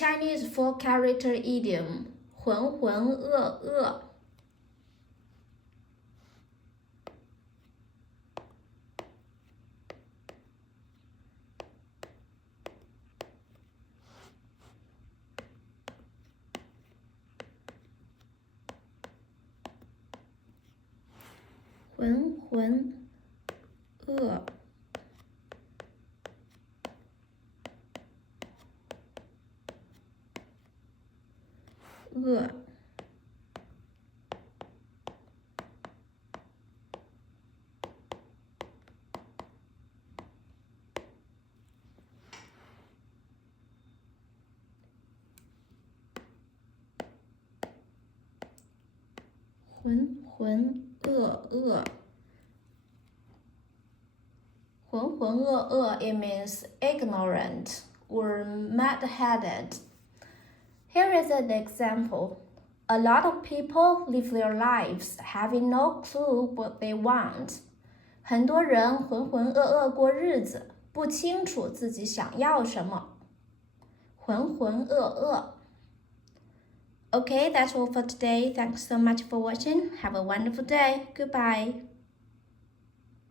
Chinese 4-character idiom 浑浑噩噩。浑浑噩噩。浑浑噩噩。浑浑噩噩 it means ignorant or mad-headed. Here is an example. A lot of people live their lives having no clue what they want. 很多人浑浑噩噩过日子，不清楚自己想要什么。浑浑噩噩。Okay, that's all for today. Thanks so much for watching. Have a wonderful day. Goodbye.